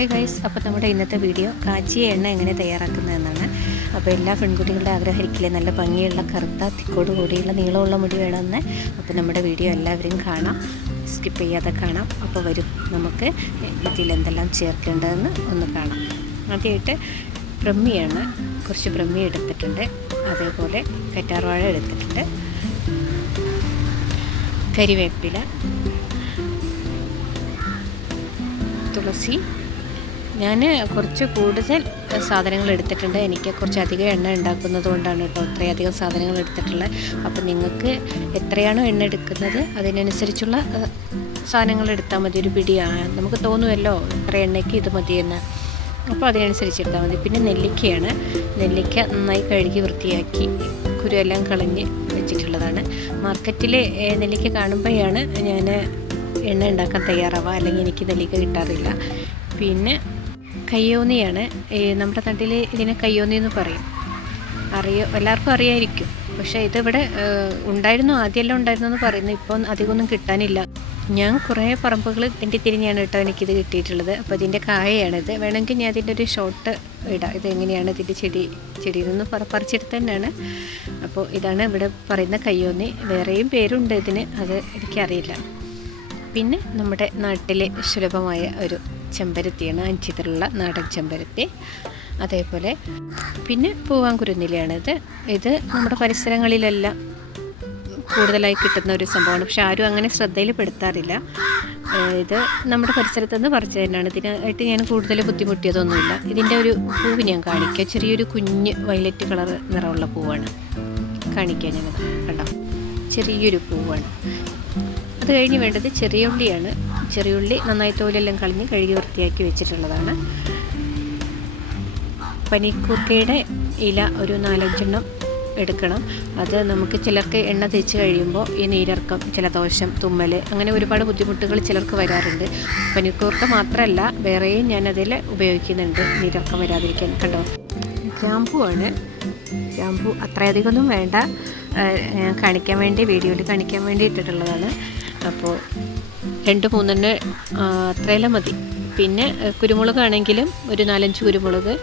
Hi guys അപ്പോൾ നമ്മുടെ ഇന്നത്തെ വീഡിയോ കാച്ചിയ എണ്ണ എങ്ങനെ തയ്യാറാക്കുന്നതെന്നാണ്. അപ്പോൾ എല്ലാ പെൺകുട്ടികളുടെ ആഗ്രഹമായിരിക്കില്ലേ? നല്ല ഭംഗിയുള്ള കറുത്ത തിക്കോട് കൂടിയുള്ള നീളമുള്ള മുടി വേണമെന്ന്. അപ്പോൾ നമ്മുടെ വീഡിയോ എല്ലാവരും കാണാം. സ്കിപ്പ് ചെയ്യാതെ കാണാം. അപ്പോൾ വരും. നമുക്ക് ഇതിൽ എന്തെല്ലാം ചേർക്കേണ്ടതെന്ന് ഒന്ന് കാണാം. ആദ്യമായിട്ട് ബ്രഹ്മിയാണ് കുറച്ച് ബ്രഹ്മി എടുത്തിട്ടുണ്ട്. അതേപോലെ കറ്റാർവാഴ എടുത്തിട്ടുണ്ട്. കരിവേപ്പില. തുളസി. ഞാൻ കുറച്ച് കൂടുതൽ സാധനങ്ങൾ എടുത്തിട്ടുണ്ട്. എനിക്ക് കുറച്ച് അധികം എണ്ണ ഉണ്ടാക്കുന്നത് കൊണ്ടാണ് കേട്ടോ ഇത്രയധികം സാധനങ്ങൾ എടുത്തിട്ടുള്ളത്. അപ്പോൾ നിങ്ങൾക്ക് എത്രയാണോ എണ്ണ എടുക്കുന്നത് അതിനനുസരിച്ചുള്ള സാധനങ്ങൾ എടുത്താൽ മതി. ഒരു പിടിയാണ് നമുക്ക് തോന്നുമല്ലോ ഇത്ര എണ്ണയ്ക്ക് ഇത് മതിയെന്ന്. അപ്പോൾ അതിനനുസരിച്ച് എടുത്താൽ മതി. പിന്നെ നെല്ലിക്കയാണ്. നെല്ലിക്ക നന്നായി കഴുകി വൃത്തിയാക്കി കുരുവെല്ലാം കളഞ്ഞ് വെച്ചിട്ടുള്ളതാണ്. മാർക്കറ്റിൽ നെല്ലിക്ക കാണുമ്പോഴാണ് ഞാൻ എണ്ണ ഉണ്ടാക്കാൻ തയ്യാറാവുക. അല്ലെങ്കിൽ എനിക്ക് നെല്ലിക്ക കിട്ടാറില്ല. പിന്നെ കയ്യോന്നിയാണ്. നമ്മുടെ നാട്ടിൽ ഇതിനെ കയ്യോന്നി എന്ന് പറയും. അറിയോ എല്ലാവർക്കും അറിയായിരിക്കും. പക്ഷേ ഇതിവിടെ ഉണ്ടായിരുന്നു ആദ്യമെല്ലാം ഉണ്ടായിരുന്നു എന്ന് പറയുന്നത് ഇപ്പോൾ അധികമൊന്നും കിട്ടാനില്ല. ഞാൻ കുറേ പറമ്പുകൾ എന്റെ തിരിഞ്ഞാണ് കേട്ടോ എനിക്കിത് കിട്ടിയിട്ടുള്ളത്. അപ്പോൾ ഇതിന്റെ കായയാണിത്. വേണമെങ്കിൽ ഞാൻ അതിന്റെ ഒരു ഷോട്ട് ഇടാം. ഇത് എങ്ങനെയാണ് ഇതിന്റെ ചെടി ചെടിയിൽ നിന്ന് പറ പറിച്ചെടുത്ത് തന്നെയാണ്. അപ്പോൾ ഇതാണ് ഇവിടെ പറയുന്ന കയ്യോന്നി. വേറെയും പേരുണ്ട് ഇതിന്. അത് എനിക്കറിയില്ല. പിന്നെ നമ്മുടെ നാട്ടിലെ സുലഭമായ ഒരു ചെമ്പരത്തിയാണ് അഞ്ചിതറുള്ള നാടൻ ചെമ്പരത്തി. അതേപോലെ പിന്നെ പൂവാങ്കുരുന്നിലയാണിത്. ഇത് നമ്മുടെ പരിസരങ്ങളിലെല്ലാം കൂടുതലായി കിട്ടുന്ന ഒരു സംഭവമാണ്. പക്ഷെ ആരും അങ്ങനെ ശ്രദ്ധയിൽ പെടുത്താറില്ല ഇത് നമ്മുടെ പരിസരത്ത് നിന്ന് പറിച്ചു തന്നെയാണ്. ഇതിനായിട്ട് ഞാൻ കൂടുതൽ ബുദ്ധിമുട്ടിയതൊന്നുമില്ല. ഇതിന്റെ ഒരു പൂവ് ഞാൻ കാണിക്കാം. ചെറിയൊരു കുഞ്ഞ് വയലറ്റ് കളർ നിറമുള്ള പൂവാണ്. കാണിക്കാൻ ഞാൻ കണ്ടോ? ചെറിയൊരു പൂവാണ്. അത് കഴിഞ്ഞ് വേണ്ടത് ചെറിയ ഉള്ളിയാണ്. ചെറിയ ഉള്ളി നന്നായി തോലെല്ലാം കളഞ്ഞ് കഴുകി വൃത്തിയാക്കി വെച്ചിട്ടുള്ളതാണ്. പനിക്കൂർക്കയുടെ ഇല ഒരു നാലഞ്ചെണ്ണം എടുക്കണം. അത് നമുക്ക് ചിലർക്ക് എണ്ണ തേച്ച് കഴിയുമ്പോൾ ഈ നീരിറക്കം ജലദോഷം തുമ്മൽ അങ്ങനെ ഒരുപാട് ബുദ്ധിമുട്ടുകൾ ചിലർക്ക് വരാറുണ്ട്. പനിക്കൂർക്ക മാത്രമല്ല വേറെയും ഞാനതിൽ ഉപയോഗിക്കുന്നുണ്ട്. നീരിറക്കം വരാതിരിക്കാൻ കണ്ടോ? ഗ്രാമ്പുവാണ് ഗ്രാമ്പു അത്രയധികമൊന്നും വേണ്ട. കാണിക്കാൻ വേണ്ടി വീഡിയോയിൽ കാണിക്കാൻ വേണ്ടി ഇട്ടിട്ടുള്ളതാണ്. അപ്പോൾ രണ്ട് മൂന്നെണ്ണം അത്രയെല്ലാം മതി. പിന്നെ കുരുമുളകാണെങ്കിലും ഒരു നാലഞ്ച് കുരുമുളക്.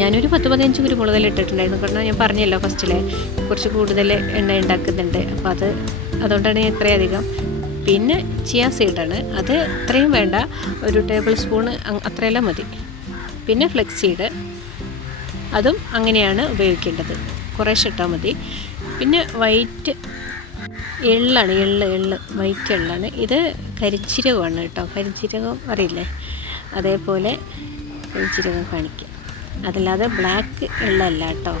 ഞാനൊരു പത്ത് പതിനഞ്ച് കുരുമുളകെല്ലാം ഇട്ടിട്ടുണ്ടായിരുന്നു. കാരണം ഞാൻ പറഞ്ഞല്ലോ ഫസ്റ്റിലെ കുറച്ച് കൂടുതൽ എണ്ണ ഉണ്ടാക്കുന്നുണ്ട്. അപ്പോൾ അത് അതുകൊണ്ടാണ് ഞാൻ ഇത്രയധികം പിന്നെ ചിയാ സീഡാണ് അത് ഇത്രയും വേണ്ട. ഒരു ടേബിൾ സ്പൂണ് അത്രയെല്ലാം മതി. പിന്നെ ഫ്ലെക്സ് സീഡ് അതും അങ്ങനെയാണ് ഉപയോഗിക്കേണ്ടത്. കുറേശ്ശെ ഇട്ടാൽ മതി. പിന്നെ വൈറ്റ് എള്ളാണ് എള്ള് എള്ള്. വൈറ്റ് എള്ളാണ്. ഇത് കരിച്ചിരകമാണ് കേട്ടോ. കരിച്ചിരകം അറിയില്ലേ? അതേപോലെ കരിച്ചിരകം കാണിക്കുക അതല്ലാതെ ബ്ലാക്ക് എള്ളല്ല കേട്ടോ.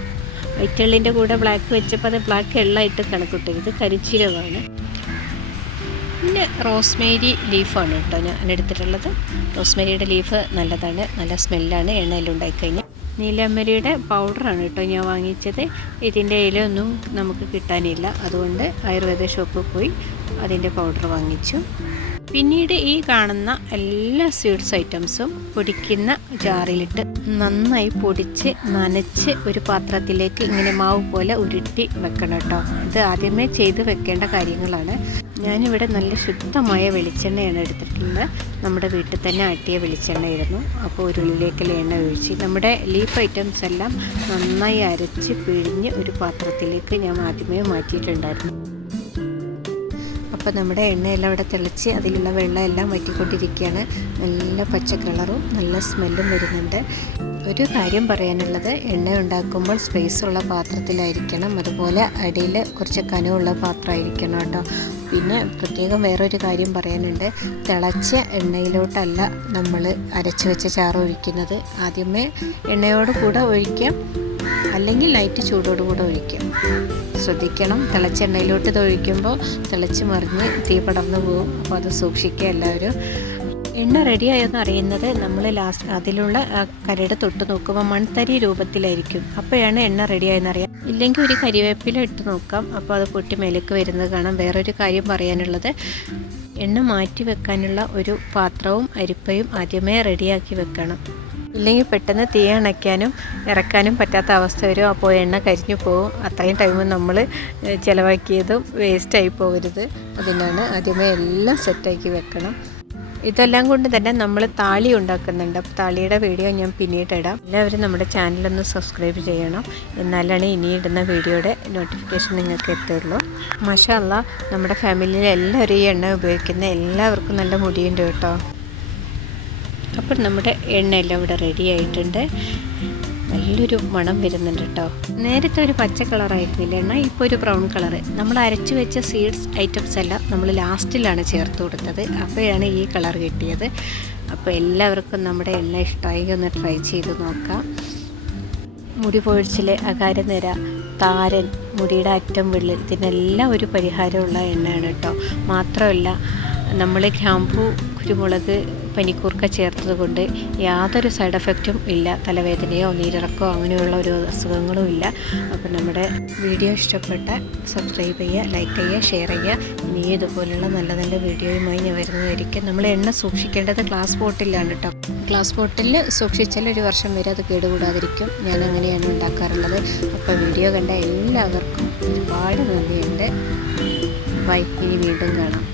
വൈറ്റ് എള്ളിന്റെ കൂടെ ബ്ലാക്ക് വെച്ചപ്പോൾ അത് ബ്ലാക്ക് എള്ളായിട്ട് കണക്കൂട്ടരുത് ഇത് കരിച്ചിരകമാണ് പിന്നെ റോസ്മേരി ലീഫാണ് കേട്ടോ ഞാൻ എടുത്തിട്ടുള്ളത് റോസ്മേരിയുടെ ലീഫ് നല്ലതാണ്. നല്ല സ്മെല്ലാണ്. എണ്ണയിലുണ്ടായിക്കഴിഞ്ഞാൽ നീലമരിയുടെ പൗഡറാണ് കേട്ടോ ഞാൻ വാങ്ങിച്ചത്. ഇതിന്റെ ഇലയൊന്നും നമുക്ക് കിട്ടാനില്ല. അതുകൊണ്ട് ആയുർവേദ ഷോപ്പിൽ പോയി അതിന്റെ പൗഡർ വാങ്ങിച്ചു. പിന്നീട് ഈ കാണുന്ന എല്ലാ സ്വീറ്റ്സ് ഐറ്റംസും പൊടിക്കുന്ന ജാറിലിട്ട് നന്നായി പൊടിച്ച് നനച്ച് ഒരു പാത്രത്തിലേക്ക് ഇങ്ങനെ മാവ് പോലെ ഉരുട്ടി വെക്കണം കേട്ടോ. ഇത് ആദ്യമേ ചെയ്ത് വെക്കേണ്ട കാര്യങ്ങളാണ്. ഞാനിവിടെ നല്ല ശുദ്ധമായ വെളിച്ചെണ്ണയാണ് എടുത്തിട്ടുള്ളത്. നമ്മുടെ വീട്ടിൽ തന്നെ ആട്ടിയ വെളിച്ചെണ്ണയായിരുന്നു. അപ്പോൾ ഉരുളിലേക്കുള്ള എണ്ണ ഒഴിച്ച് നമ്മുടെ ലീഫ് ഐറ്റംസ് എല്ലാം നന്നായി അരച്ച് പിഴിഞ്ഞ് ഒരു പാത്രത്തിലേക്ക് ഞാൻ ആദ്യമേ മാറ്റിയിട്ടുണ്ടായിരുന്നു. അപ്പോൾ നമ്മുടെ എണ്ണയെല്ലാം ഇവിടെ തിളച്ച് അതിലുള്ള വെള്ളമെല്ലാം വറ്റിക്കൊണ്ടിരിക്കുകയാണ്. നല്ല പച്ച കളറും നല്ല സ്മെല്ലും വരുന്നുണ്ട്. ഒരു കാര്യം പറയാനുള്ളത് എണ്ണ ഉണ്ടാക്കുമ്പോൾ സ്പേസ് ഉള്ള പാത്രത്തിലായിരിക്കണം. അതുപോലെ അടിയിൽ കുറച്ച് കനമുള്ള പാത്രമായിരിക്കണം കേട്ടോ. പിന്നെ പ്രത്യേകം വേറൊരു കാര്യം പറയാനുണ്ട്. തിളച്ച എണ്ണയിലോട്ടല്ല നമ്മൾ അരച്ച് വെച്ച ചാറ് ഒഴിക്കുന്നത്. ആദ്യമേ എണ്ണയോട് കൂടെ ഒഴിക്കാം. അല്ലെങ്കിൽ ലൈറ്റ് ചൂടോടുകൂടെ ഒഴിക്കും. ശ്രദ്ധിക്കണം. തിളച്ചെണ്ണയിലോട്ട് ഇത് ഒഴിക്കുമ്പോൾ തിളച്ച് മറിഞ്ഞ് തീ പടർന്നു പോകും അപ്പോൾ അത് സൂക്ഷിക്കുക എല്ലാവരും. എണ്ണ റെഡിയായെന്ന് അറിയുന്നത് നമ്മൾ ലാസ്റ്റ് അതിലുള്ള ആ കരട് തൊട്ട് നോക്കുമ്പോൾ മൺതരി രൂപത്തിലായിരിക്കും. അപ്പോഴാണ് എണ്ണ റെഡിയായെന്ന് അറിയാം. ഇല്ലെങ്കിൽ ഒരു കരിവേപ്പില ഇട്ട് നോക്കാം. അപ്പോൾ അത് പൊട്ടി മേലേക്ക് വരുന്നത് കാണാം. വേറൊരു കാര്യം പറയാനുള്ളത് എണ്ണ മാറ്റി വെക്കാനുള്ള ഒരു പാത്രവും അരിപ്പയും ആദ്യമേ റെഡിയാക്കി വെക്കണം. ഇല്ലെങ്കിൽ പെട്ടെന്ന് തീ അണയ്ക്കാനും ഇറക്കാനും പറ്റാത്ത അവസ്ഥ വരും. അപ്പോൾ എണ്ണ കരിഞ്ഞു പോകും. അത്രയും ടൈം നമ്മൾ ചിലവാക്കിയതും വേസ്റ്റായി പോകരുത്. അതിനാണ് ആദ്യമേ എല്ലാം സെറ്റാക്കി വെക്കണം. ഇതെല്ലാം കൊണ്ട് തന്നെ നമ്മൾ താളി ഉണ്ടാക്കുന്നുണ്ട്. അപ്പോൾ താളിയുടെ വീഡിയോ ഞാൻ പിന്നീട് ഇടാം. എല്ലാവരും നമ്മുടെ ചാനലൊന്ന് സബ്സ്ക്രൈബ് ചെയ്യണം. എന്നാലാണ് ഇനി ഇടുന്ന വീഡിയോയുടെ നോട്ടിഫിക്കേഷൻ നിങ്ങൾക്ക് എത്തുള്ളൂ. മഷാല്ല നമ്മുടെ ഫാമിലിയിൽ എല്ലാവരും ഈ എണ്ണ ഉപയോഗിക്കുന്ന എല്ലാവർക്കും നല്ല മുടിയുണ്ട് കേട്ടോ. അപ്പോൾ നമ്മുടെ എണ്ണയെല്ലാം ഇവിടെ റെഡി ആയിട്ടുണ്ട്. നല്ലൊരു മണം വരുന്നുണ്ട് കേട്ടോ നേരത്തെ ഒരു പച്ച കളറായിരുന്നില്ല? എണ്ണ ഇപ്പോൾ ഒരു ബ്രൗൺ കളർ നമ്മൾ അരച്ചു വെച്ച സീഡ്സ് ഐറ്റംസ് എല്ലാം നമ്മൾ ലാസ്റ്റിലാണ് ചേർത്ത് കൊടുത്തത്. അപ്പോഴാണ് ഈ കളർ കിട്ടിയത്. അപ്പോൾ എല്ലാവർക്കും നമ്മുടെ എണ്ണ ഇഷ്ടമായി ഒന്ന് ട്രൈ ചെയ്ത് നോക്കാം. മുടി പൊഴിച്ചിൽ അകാരനിര താരൻ മുടിയുടെ അറ്റം വിള്ളൽ ഇതിനെല്ലാം ഒരു പരിഹാരമുള്ള എണ്ണയാണ് കേട്ടോ മാത്രമല്ല നമ്മൾ ഗ്രാമ്പൂ കുരുമുളക് പനിക്കൂർക്ക ചേർത്തത് കൊണ്ട് യാതൊരു സൈഡ് എഫക്റ്റും ഇല്ല തലവേദനയോ നീരിറക്കോ അങ്ങനെയുള്ള ഒരു അസുഖങ്ങളും ഇല്ല. അപ്പോൾ നമ്മുടെ വീഡിയോ ഇഷ്ടപ്പെട്ട സബ്സ്ക്രൈബ് ചെയ്യുക ലൈക്ക് ചെയ്യുക ഷെയർ ചെയ്യുക. ഇനി ഇതുപോലെയുള്ള നല്ല നല്ല വീഡിയോയുമായി ഞാൻ വരുന്നതായിരിക്കും. നമ്മൾ എണ്ണ സൂക്ഷിക്കേണ്ടത് ഗ്ലാസ് ബോട്ടിലാണ് കേട്ടോ ഗ്ലാസ് ബോട്ടിൽ സൂക്ഷിച്ചാൽ ഒരു വർഷം വരെ അത് കേടുകൂടാതിരിക്കും. ഞാൻ അങ്ങനെയാണ് ഉണ്ടാക്കാറുള്ളത്. അപ്പോൾ വീഡിയോ കണ്ട എല്ലാവർക്കും ഒരുപാട് നന്ദിയുണ്ട്. ബൈ. ഇനി വീണ്ടും കാണാം.